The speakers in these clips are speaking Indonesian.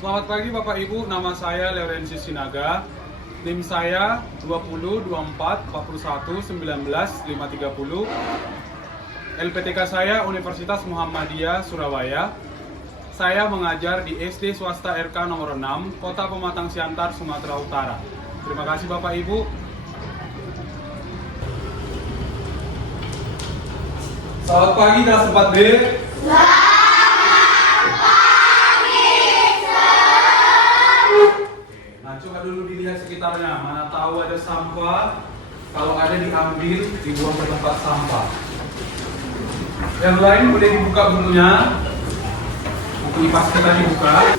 Selamat pagi Bapak Ibu, nama saya Laurensius Sinaga. NIM saya 20 24 41 19 530. LPTK saya Universitas Muhammadiyah Surabaya. Saya mengajar di SD swasta RK nomor 6, Kota Pematang Siantar, Sumatera Utara. Terima kasih Bapak Ibu. Selamat pagi kelas 4B. Coba dulu dilihat sekitarnya, mana tahu ada sampah. Kalau ada diambil, dibuang ke tempat sampah. Yang lain boleh dibuka bukunya. Buku IPAS kita dibuka.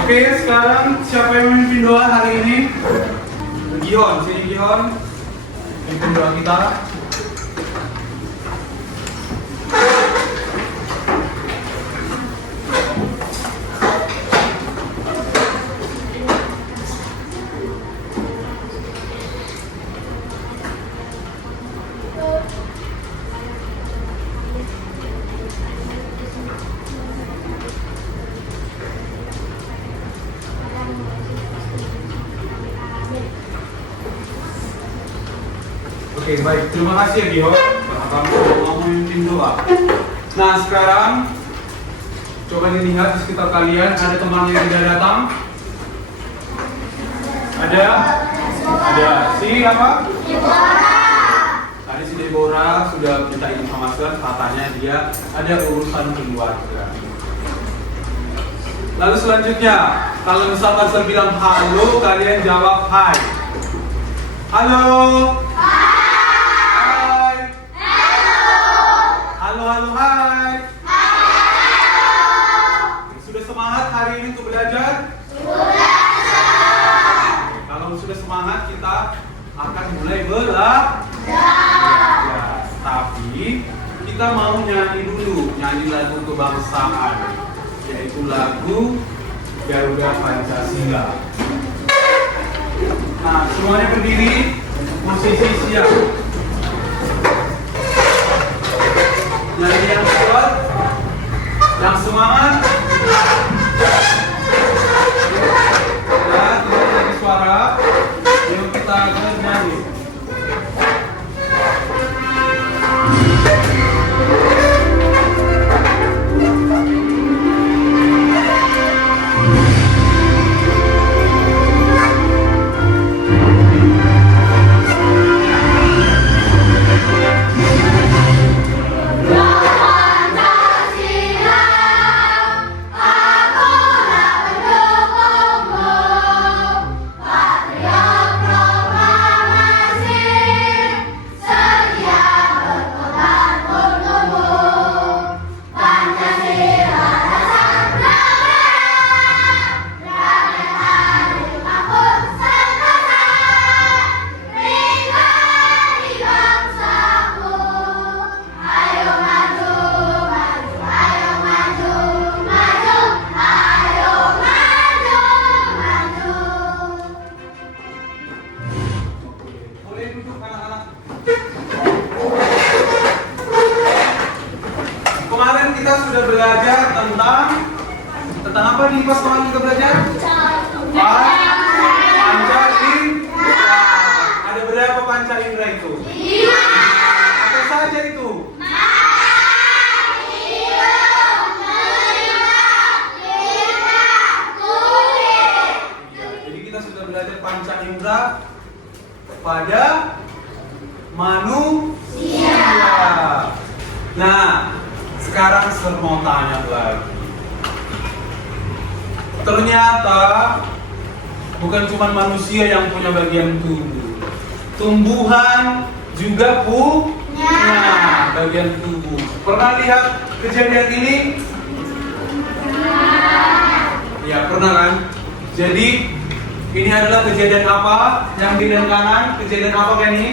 Oke, sekarang siapa yang memimpin doa hari ini? Gion, sini Gion. Memimpin doa kita. Oke, baik. Terima kasih ya, Gio. Kamu sudah mau memimpin doa. Nah, sekarang coba dilihat di sekitar kalian, ada teman yang tidak datang? Ada? Ada. Si apa? Tadi si Deborah sudah minta informasi, katanya dia ada urusan keluarga. Lalu selanjutnya, kalau misalkan saya bilang halo, kalian jawab hai. Halo. Halo, hai. Sudah semangat hari ini untuk belajar? Kalau sudah semangat, kita akan mulai belajar. Tapi kita mau nyanyi dulu, nyanyi lagu kebangsaan, yaitu lagu Garuda Pancasila. Nah, semuanya berdiri, posisi siap. Nyanyi yang kuat, yang semangat. Ya, tidak lagi suara. Yuk kita nyanyi. Kemarin kita sudah belajar tentang apa di pas kemarin kita belajar? Panca indera. Ada berapa panca indera itu? 5. Apa saja itu? Jadi kita sudah belajar panca indera pada manusia. Nah, sekarang saya mau tanya lagi. Ternyata bukan cuma manusia yang punya bagian tubuh. Tumbuhan juga punya bagian tubuh. Pernah lihat kejadian ini? Ya, pernah kan? Jadi, ini adalah kejadian apa? Yang di kanan, kejadian apa kan ini?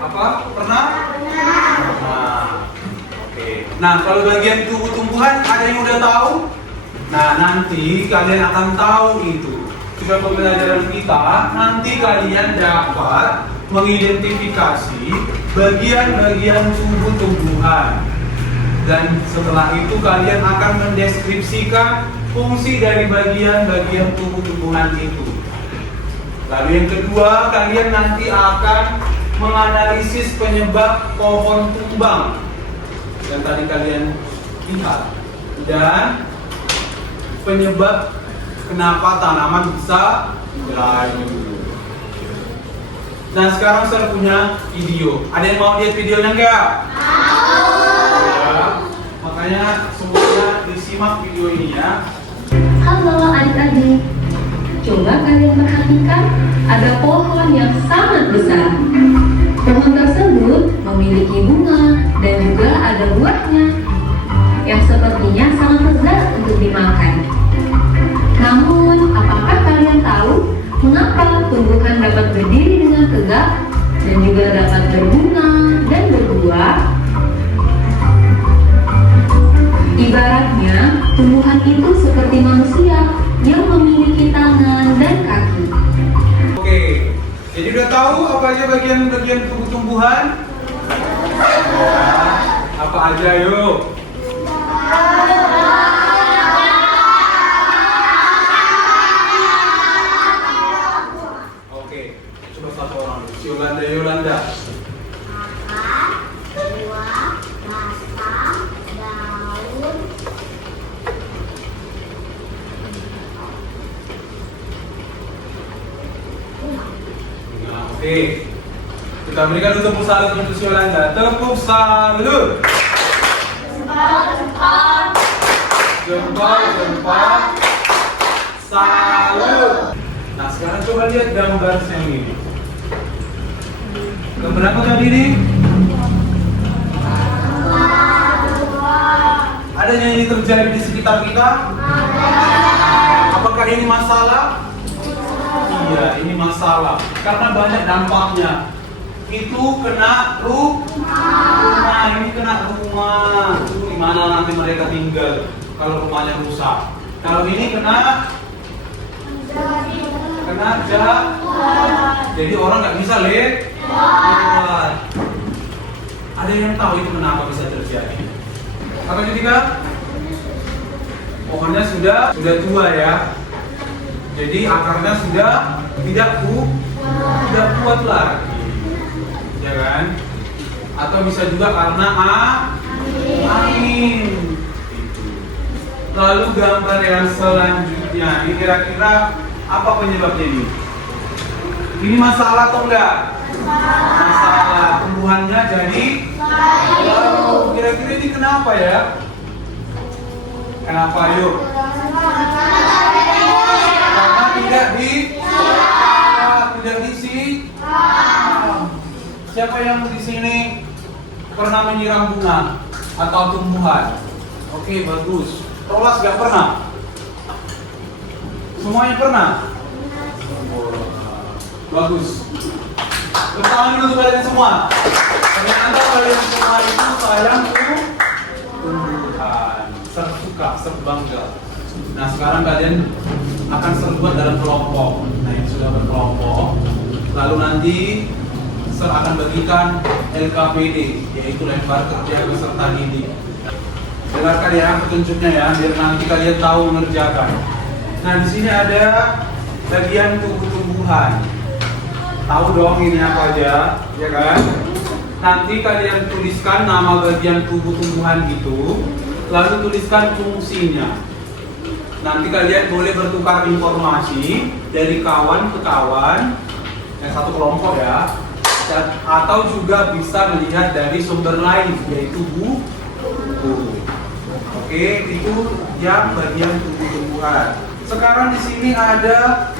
Apa? Pernah? Nah, kalau bagian tubuh tumbuhan ada yang udah tahu? Nah, nanti kalian akan tahu itu. Supaya pembelajaran kita nanti kalian dapat mengidentifikasi bagian-bagian tubuh tumbuhan. Dan setelah itu kalian akan mendeskripsikan fungsi dari bagian-bagian tubuh tumbuhan itu. Lalu yang kedua, kalian nanti akan menganalisis penyebab pohon tumbang yang tadi kalian lihat, dan penyebab kenapa tanaman bisa layu. Nah, sekarang saya punya video. Ada yang mau lihat videonya enggak? Ya, makanya semuanya disimak video ini ya. Halo adik-adik, coba kalian perhatikan ada pohon yang sangat besar. Pohon tersebut memiliki bunga dan juga ada buahnya yang sepertinya sangat lezat untuk dimakan. Namun, apakah kalian tahu mengapa tumbuhan dapat berdiri dengan tegak dan juga dapat berbunga dan berbuah? Ibaratnya, tumbuhan itu seperti manusia yang memiliki tangan dan kaki. Oke, jadi udah tahu apa aja bagian-bagian tubuh tumbuhan? Apa aja yuk? Oke, coba satu orang. Si Yolanda. Buah, batang, daun. Nah, oke. Kita berikan dulu tepuk salut untuk si Yolanda. Tepuk salut. Jempol. Salut. Nah, sekarang coba lihat gambar yang ini. Gambar apa tadi nih? Ada yang ini terjadi di sekitar kita? Apakah ini masalah? Iya, ini masalah. Karena banyak dampaknya. Itu kena rumah. Ini kena rumah. Di mana nanti mereka tinggal kalau rumahnya rusak. Kalau ini kena jadi orang nggak bisa lewat. Ada yang tahu itu kenapa bisa terjadi? Apa ketiga? Pohonnya sudah tua ya. Jadi akarnya sudah tidak kuat lagi, ya kan? Atau bisa juga karena angin. Lalu gambar yang selanjutnya, ini kira-kira apa penyebabnya ini? Ini masalah atau enggak? Masalah. Tumbuhannya jadi layu. Kira-kira ini kenapa ya? Kenapa yuk? Karena tidak diisi. Siapa yang di sini pernah menyiram bunga atau tumbuhan? Oke, bagus. Rolas gak pernah? Semuanya pernah? Bagus. Tangan dulu kalian semua. Ternyata kalian semua itu sayang tumbuhan, sersuka, serbangga. Nah, sekarang kalian akan terbuat dalam kelompok. Nah, yang sudah berkelompok. Lalu nanti Sir akan bagikan LKPD, yaitu lempar kerja peserta didik. Dengarkan ya petunjuknya ya, biar nanti kalian tahu mengerjakan. Nah, di sini ada bagian tubuh tumbuhan. Tahu dong ini apa aja, ya kan? Nanti kalian tuliskan nama bagian tubuh tumbuhan itu, lalu tuliskan fungsinya. Nanti kalian boleh bertukar informasi dari kawan ke kawan, yang satu kelompok ya, atau juga bisa melihat dari sumber lain, yaitu buku. Oke, itu yang bagian tubuh tumbuhan. Sekarang di sini ada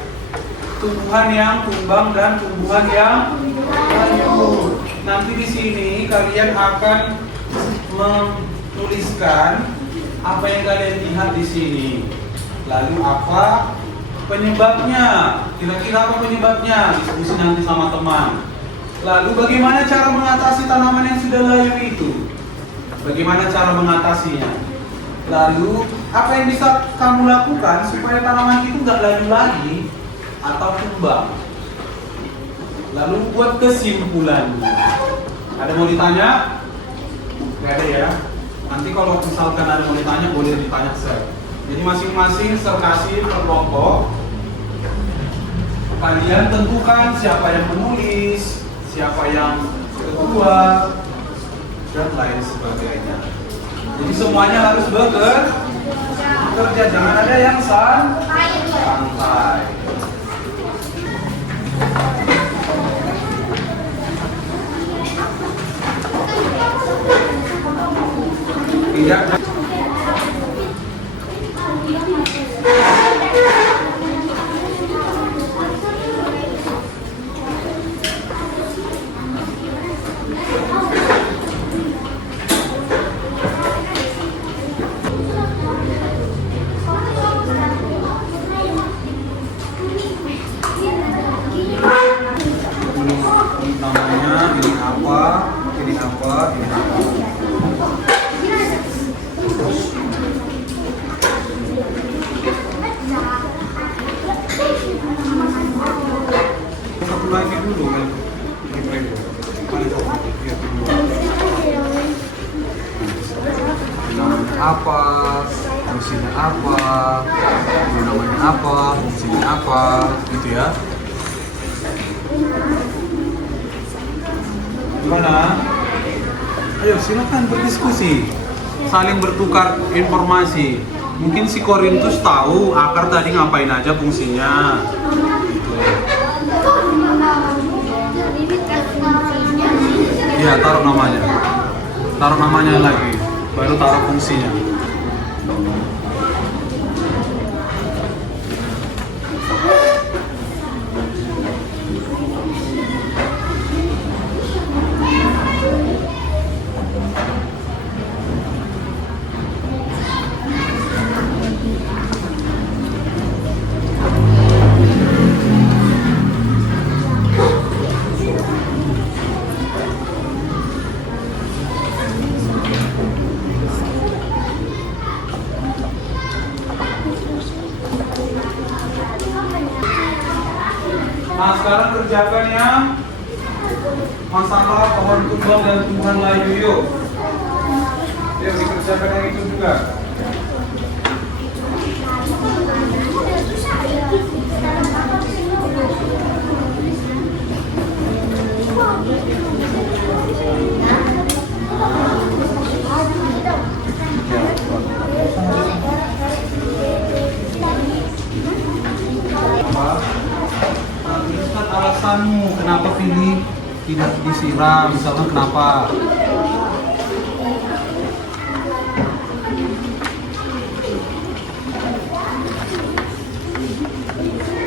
tumbuhan yang tumbang dan tumbuhan yang layu. Nanti di sini kalian akan menuliskan apa yang kalian lihat di sini. Lalu apa penyebabnya? Kira-kira apa penyebabnya? Diskusi nanti sama teman. Lalu bagaimana cara mengatasi tanaman yang sudah layu itu? Bagaimana cara mengatasinya? Lalu apa yang bisa kamu lakukan supaya tanaman itu nggak layu lagi atau tumbang? Lalu buat kesimpulannya. Ada mau ditanya? Nggak ada ya. Nanti kalau misalkan ada mau ditanya, boleh ditanya Sir. Jadi masing-masing Sir kasih per kelompok. Kalian tentukan siapa yang menulis, siapa yang kedua, dan lain sebagainya. Jadi semuanya harus bekerja, jangan ada yang santai. Tidak. Namanya ini apa, ini apa, ini apa. Satu lagi dulu kan. Namanya apa, fungsinya apa, ini namanya apa, fungsinya apa, gitu ya. Gimana? Ayo silakan berdiskusi, saling bertukar informasi. Mungkin si Korintus tahu akar tadi ngapain aja fungsinya. Gitu. Iya, taruh namanya lagi, baru taruh fungsinya. Nah sekarang kerjakan yang masalah pohon tumbang dan tumbuhan layu yuk. Yuk dikerjakan yang itu juga. Tuliskan alasanmu kenapa pilih tidak disiram, misalkan kenapa?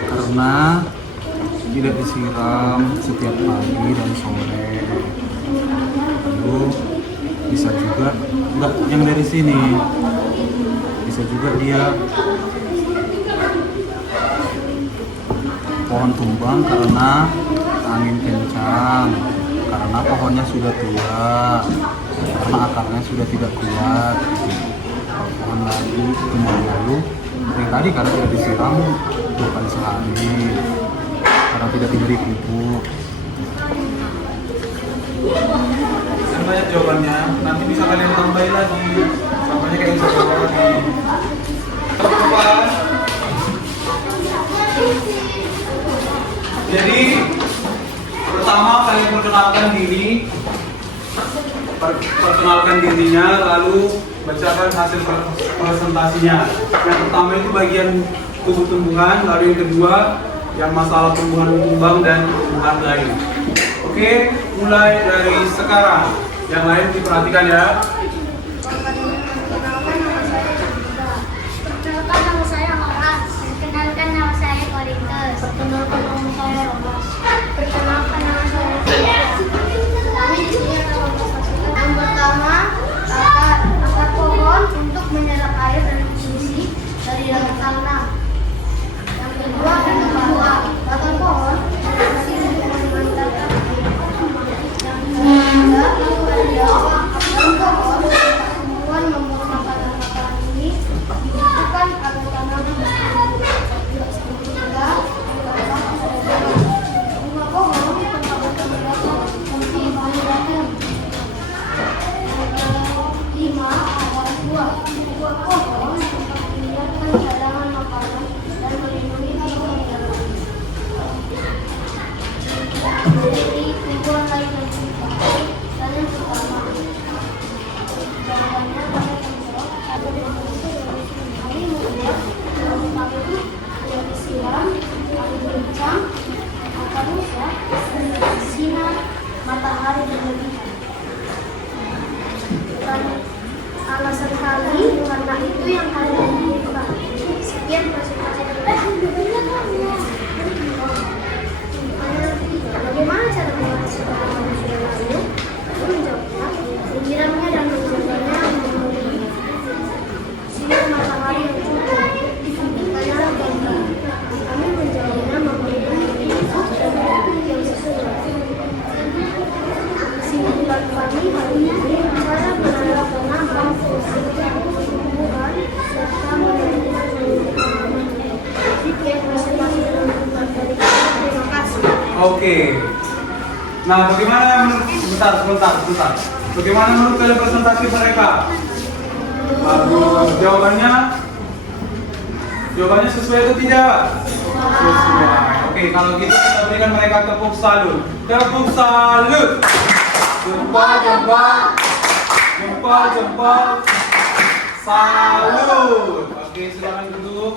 Karena tidak disiram setiap pagi dan sore. Lalu bisa juga enggak yang dari sini, bisa juga dia pohon tumbang karena angin kencang, karena pohonnya sudah tua, karena akarnya sudah tidak kuat. Pohon layu, tumbang layu dari tadi karena tidak disiram 2 kali sehari, karena tidak diberi pupuk. Banyak jawabannya, nanti bisa kalian tambahin lagi, sampai kayak bisa jawab lagi. Coba. Jadi pertama kalian perkenalkan dirinya, lalu bacakan hasil presentasinya. Yang pertama itu bagian tumbuh-tumbuhan, lalu yang kedua yang masalah tumbuhan tumbang dan tumbuhan lain. Oke, mulai dari sekarang. Yang lain diperhatikan ya. Perkenalkan nama saya Horas. Perkenalkan nama saya Korintus. Perkenalkan nama saya Romas. Perkenalkan nama saya Sia. Kami di sini akan membahas yang pertama akar pohon untuk menyerap air dan nutrisi dari dalam tanah. Yang kedua ada bawah batang pohon berfungsi untuk memancarkan air. Yang ketiga ada daun pohon Oke. Nah, bagaimana menurut sebentar. Bagaimana menurut kalian presentasi mereka? Bagus. Jawabannya sesuai atau tidak? Sesuai. Oke, kalau gitu kita berikan mereka tepuk salut. Tepuk salut. Jempol. Salut. Oke, silakan duduk.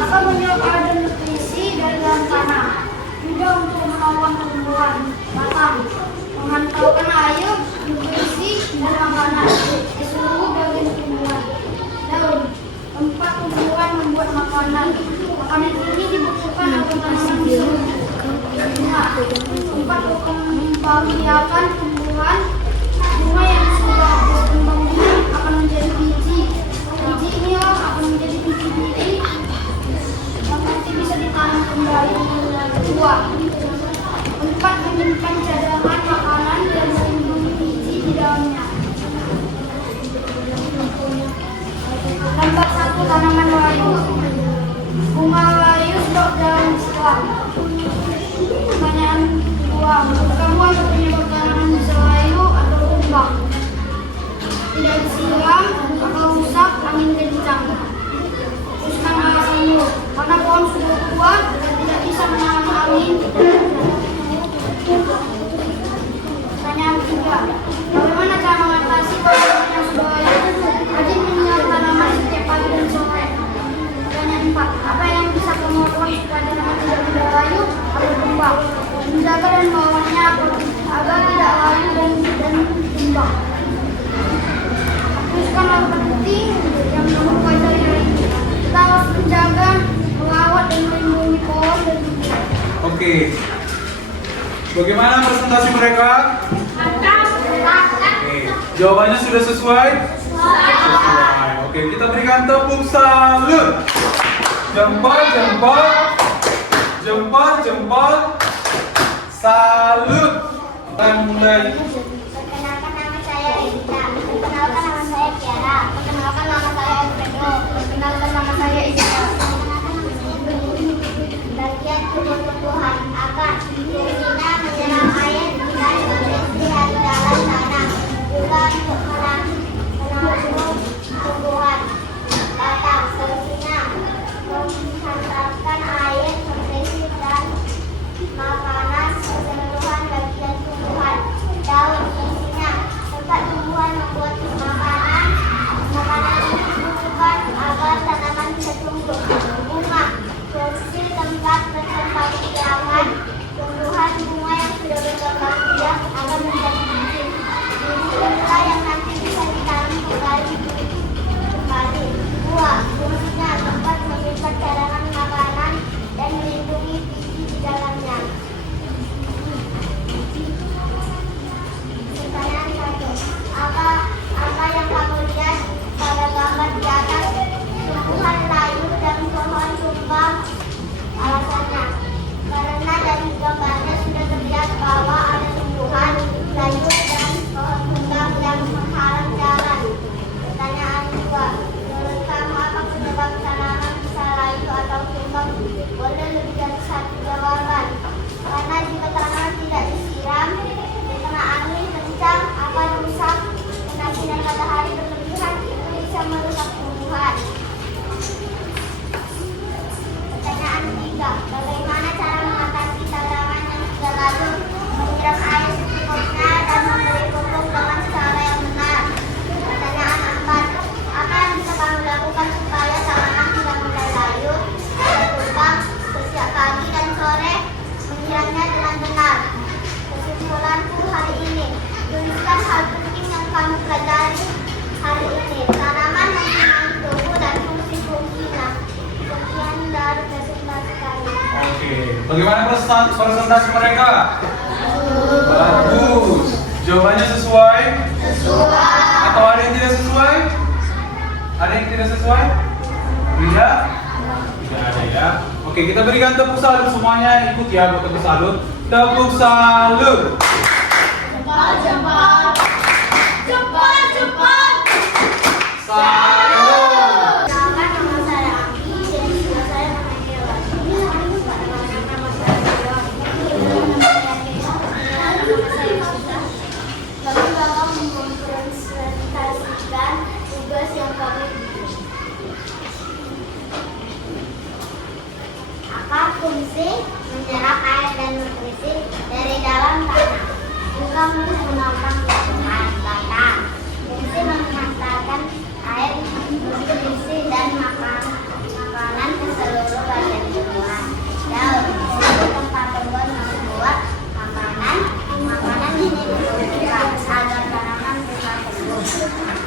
Akan menyerap ada nutrisi dari dalam tanah, juga untuk menolong tumbuhan batang, memantaukan air, nutrisi dan makanan di seluruh bagian tumbuhan. Daun, tempat tumbuhan membuat makanan. Makanan ini dibutuhkan agar tanaman bisa bunga. Tempat membiarkan tumbuhan. Bunga yang sudah berkembang ini akan menjadi biji. Biji ini akan menjadi biji-biji yang nanti bisa ditanam kembali. Dua, tempat menyimpan cadangan makanan dan melindungi biji di dalamnya. Lambat satu, tanaman layu. Bunga layu stok daun selang. Pertanyaan dua, kamu apa penyebab tanaman bisa layu atau tumbang? Tidak disiram atau rusak angin kencang. Teruskan alasanmu, karena pohon sudah tua dan tidak bisa menahan angin. Pertanyaan tiga, bagaimana cara mengatasi tanaman yang sudah layu? Rajin menyiram tanaman setiap pagi dan sore. Pertanyaan empat, apa yang bisa kamu lakukan supaya tanaman tidak mudah layu atau tumbang? Menjaga dan merawatnya agar tidak layu dan tumbang. Teruskan hal penting yang kamu pelajari hari ini. Kita harus menjaga, merawat dan melindungi pohon dan tumbuhan. Oke. Bagaimana presentasi mereka? Oke. Jawabannya sudah sesuai? Sesuai. Oke, kita berikan tepuk salut. Jempol. Salut. Kita mulai. Perkenalkan nama saya Evita. Perkenalkan nama saya Kiara. Perkenalkan nama saya Alfredo. Perkenalkan nama saya Isra. Bagian tumbuh-tumbuhan akan fungsinya menyerap air dan nutrisi dari dalam tanah, juga untuk menanam tumbuhan. Batang fungsinya menghantarkan air, nutrisi dan makanan keseluruhan bagian tumbuhan. Daun fungsinya tempat tumbuhan membuat makanan yang dibutuhkan agar tanaman bisa tumbuh. Bunga fungsi tempat berkembang biakan tumbuhan. Bunga yang sudah berkembang biak akan menjadi biji. Biji inilah yang nanti bisa ditanam kembali. Buah fungsinya tempat menyimpan cadangan makanan dan melindungi biji di dalamnya. Pertanyaan satu, apa yang kamu lihat pada gambar di atas? Tumbuhan layu dan pohon tumbang. Alasannya, karena dari gambarnya sudah terlihat bahwa ada tumbuhan layu dan pohon tumbang yang menghalang jalan. Pertanyaan dua, menurut kamu apa penyebab tanaman bisa layu atau tumbang? Boleh lebih dari satu jawaban. Karena jika tanaman tidak disiram, kena angin kencang akan rusak. Kena sinar matahari berlebihan itu bisa merusak tumbuhan. Pertanyaan tiga, bagaimana cara mengatasi tanaman yang sudah layu? Menyiram air secukupnya dan memberi pupuk dengan cara yang benar. Pertanyaan empat, apa yang bisa kamu lakukan supaya tanaman tidak mudah layu atau tumbang? Setiap pagi dan sore menyiramnya dengan benar. Kesimpulanku hari ini, tuliskan hal penting yang kamu pelajari hari ini. Tanaman mempunyai tubuh dan fungsi-fungsinya. Sekian dari presentasi kami. Oke. Bagaimana presentasi mereka? Bagus. Jawabannya sesuai? Sesuai. Atau ada yang tidak sesuai? Ada yang tidak sesuai? Tidak? Tidak ada ya. Oke, kita berikan tepuk salut semuanya. Ikut ya buat tepuk salut. Tepuk salut. Cepat, cepat. Cepat, cepat. Salut. Kenalkan, nama saya Aki, jadi sebelah saya namanya Lagi. Nama saya Sion. Nama saya Yusufa. Kami bakal mempresentasikan tugas yang kami beri. Apa fungsi menyerap air dan nutrisi dari dalam tanah? Juga menambah kebutuhan tanah. Fungsi mengantarkan air, nutrisi dan makanan ke seluruh bagian tumbuhan. Daun itu tempat tumbuhan membuat makanan ini dibutuhkan agar tanaman bisa tumbuh.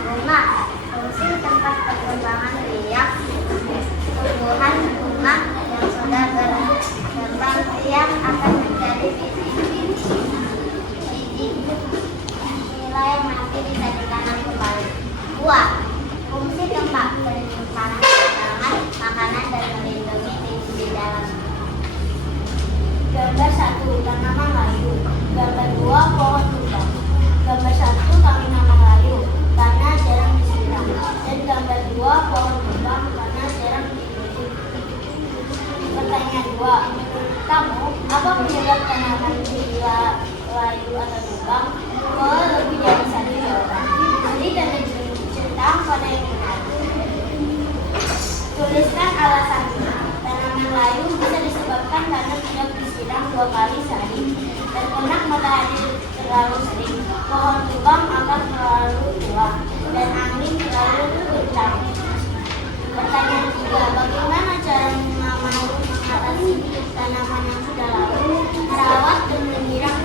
Rumah, fungsi tempat perkembangan biak tumbuhan bunga yang sudah berkembang biak akan menjadi biji nilai yang nanti bisa ditanam kembali. Buah, fungsi tempat penyimpanan cadangan makanan dan melindungi biji di dalam. Gambar 1, tanaman layu. Gambar 2, pohon tumbang. Gambar 1, tanaman layu, karena jarang disiram. Dan gambar 2, pohon tumbang, karena jarang diikuti. Pertanyaan 2, menurut kamu, apa penyebab tanaman layu atau tumbang? Kalau lebih dari satu jawaban, beri tanda centang pada yang benar. Tuliskan alasannya. Tanaman layu bisa disebabkan karena tidak disiram 2 kali sehari, terkena matahari terlalu sering, pohon tumbang akan terlalu tua, dan angin terlalu kencang. Pertanyaan 3, bagaimana cara mengatasi tanaman yang sudah layu, merawat dan menyiram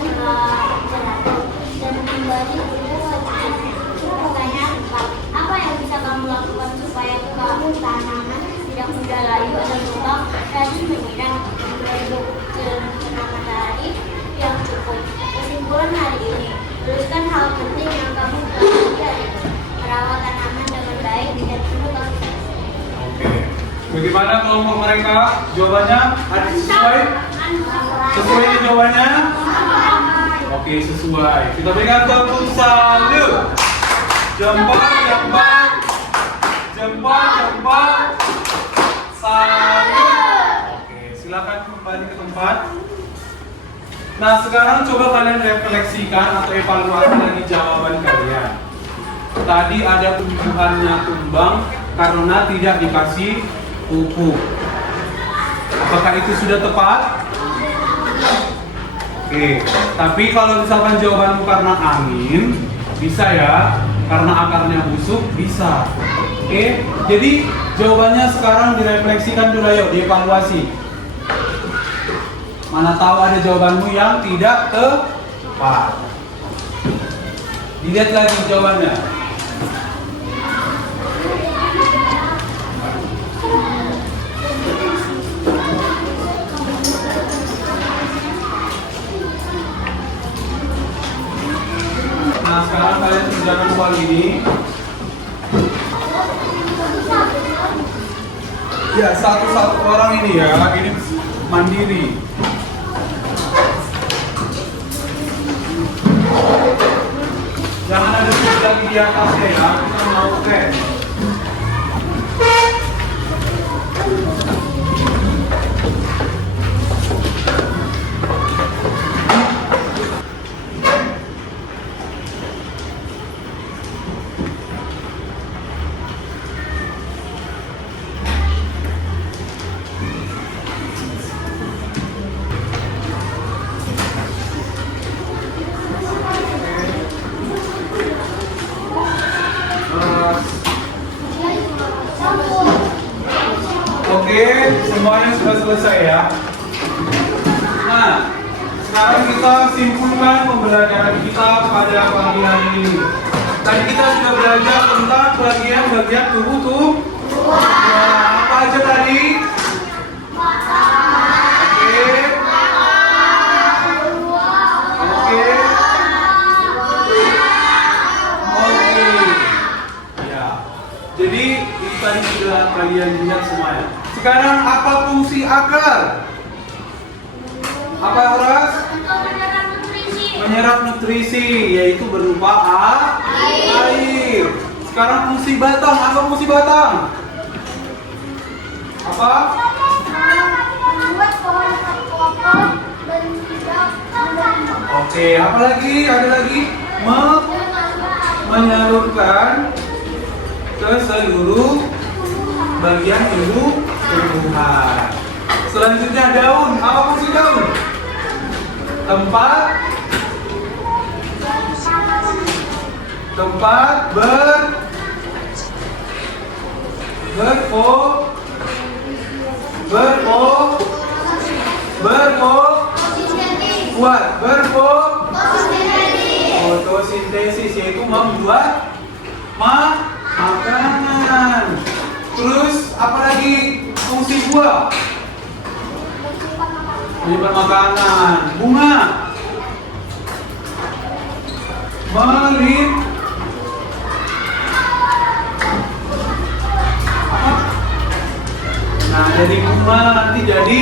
teratur, dan kembali tumbuh seperti. Pertanyaan 4, apa yang bisa kamu lakukan supaya tanaman tidak mudah layu atau tumbang, rajin menyiram, terkena matahari yang cukup. Kesimpulan hari ini, tuliskan hal penting yang kamu pelajari hari ini. Merawat tanaman dengan baik dan penuh kasih sayang. Oke. Bagaimana kelompok mereka? Jawabannya ada sesuai? Sesuai ini jawabannya? Oke, sesuai. Kita berikan tepuk salut. Jempol, jempol. Jempol, jempol. Salut. Oke, silakan kembali ke tempat. Nah, sekarang coba kalian refleksikan atau evaluasi lagi jawaban kalian. Tadi ada tumbuhannya tumbang karena tidak dikasih pupuk. Apakah itu sudah tepat? Oke, tapi kalau misalkan jawabanmu karena angin, bisa ya, karena akarnya busuk, bisa. Oke, jadi jawabannya sekarang direfleksikan dulu, yuk, dievaluasi. Mana tahu ada jawabanmu yang tidak tepat. Dilihat lagi jawabannya. Nah, sekarang kalian kerjakan uang ini. Ya, satu-satu orang ini ya, ini mandiri. Jangan ada lagi di atasnya ya, kita mau tes. Oke, semuanya sudah selesai ya. Nah, sekarang kita simpulkan pembelajaran kita pada pagi hari ini. Tadi kita sudah belajar tentang bagian-bagian tubuh tuh. Nah, apa aja tadi? Oke. Ya. Jadi itu tadi sudah kalian lihat semuanya. Sekarang apa fungsi akar? Apa Ras? menyerap nutrisi, yaitu berupa air. Sekarang fungsi batang, apa fungsi batang? Apa? Membuat pohon kokoh dan tidak Oke, apa lagi? Ada lagi? Menyalurkan ke seluruh bagian tubuh tumbuhan. Selanjutnya daun. Apa fungsi daun? Tempat fotosintesis, yaitu membuat makanan. Terus apa lagi fungsi buah? Menyimpan makanan. Bunga nah, jadi bunga nanti jadi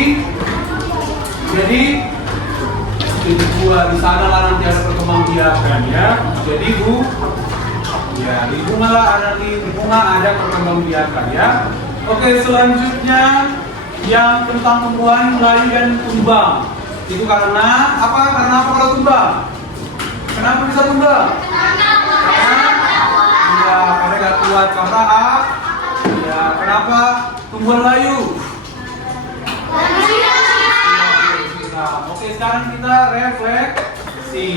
buah. Di sana lah nanti ada perkembangbiakan ya. Jadi di bunga lah ada perkembangbiakan ya. Oke, selanjutnya yang tentang tumbuhan melayu dan tumbang. Itu karena apa? Karena apa kalau tumbang? Kenapa bisa tumbang? Karena gak kuat. Karena kenapa tumbuhan layu? Oke, sekarang kita refleksi.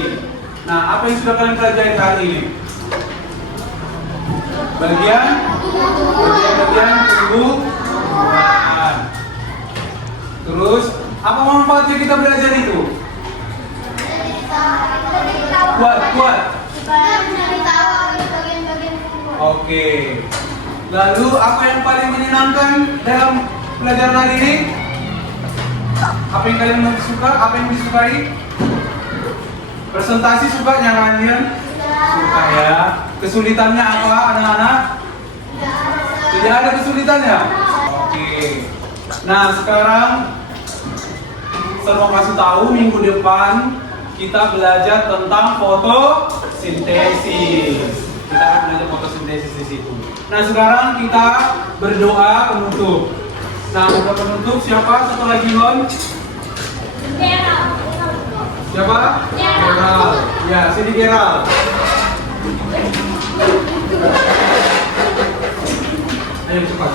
Nah, apa yang sudah kalian pelajari hari ini? Bagian tumbuhan. Terus, apa manfaatnya kita belajar itu? Kuat. Oke. Lalu apa yang paling menyenangkan dalam pelajaran hari ini? Apa yang kalian suka? Apa yang disukai? Presentasi suka nyamannya? Suka ya. Kesulitannya apa anak-anak? Tidak ada kesulitannya? Oke. Nah, sekarang saya mau kasih tahu minggu depan kita belajar tentang fotosintesis. Kita akan belajar fotosintesis di situ. Nah, sekarang kita berdoa penutup. Nah, udah penutup siapa? Satu lagi Hon. Siapa? Geral. Ya, sini Geral. Ayo cepat.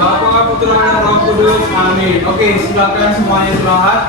Bapak, Putra, dan Roh Kudus. Amin. Oke, silakan semuanya istirahat.